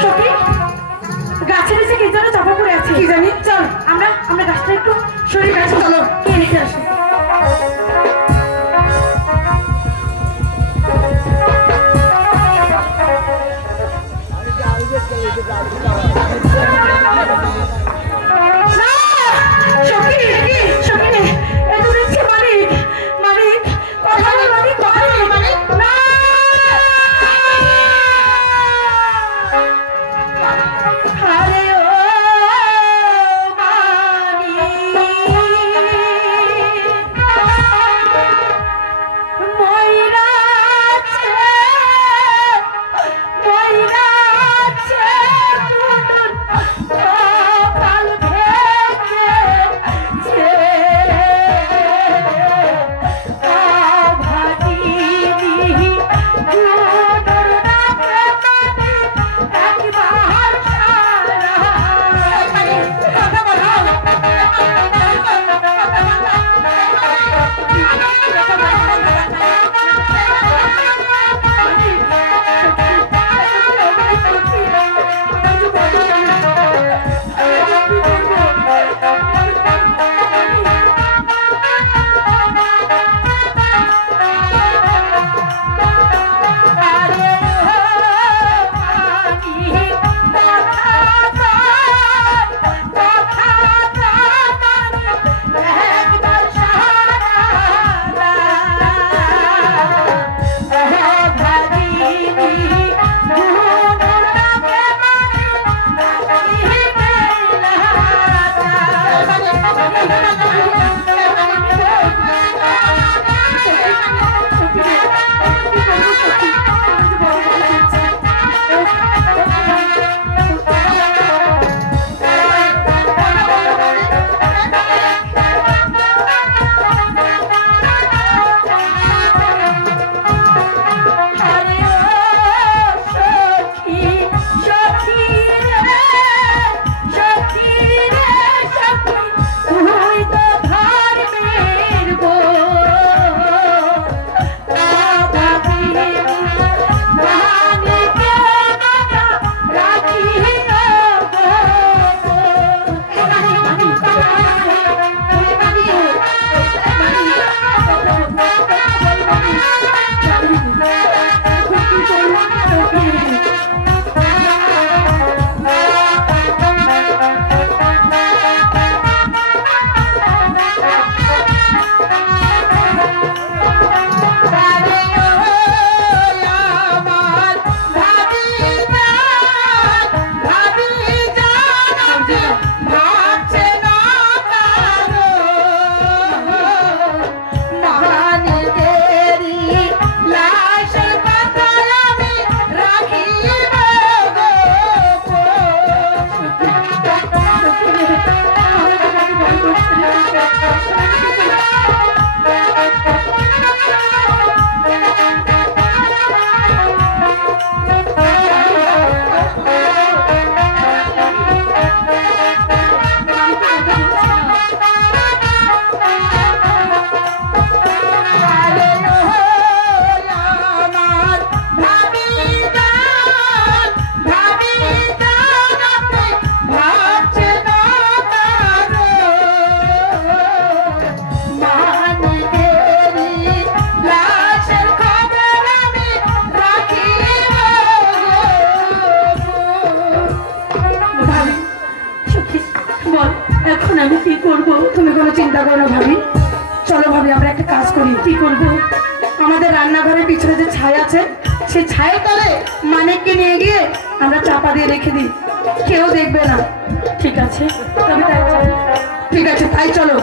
সখী গাছের নিচে কি যেন চাপা পড়ে আছে, কি জানি। চল আমরা গাছটা একটু সরিয়ে গাছ চলো কে রেখে আসি। আমি কি করব? তুমি কোনো চিন্তা করো না ভাবি। চলো ভাবি আমরা একটা কাজ করি। কি করব? আমাদের রান্নাঘরের পিছনে যে ছাই আছে সেই ছায়ের তলে মানিককে নিয়ে গিয়ে আমরা চাপা দিয়ে রেখে দিই, কেউ দেখবে না। ঠিক আছে, তবে তাই চলো। ঠিক আছে তাই চলো।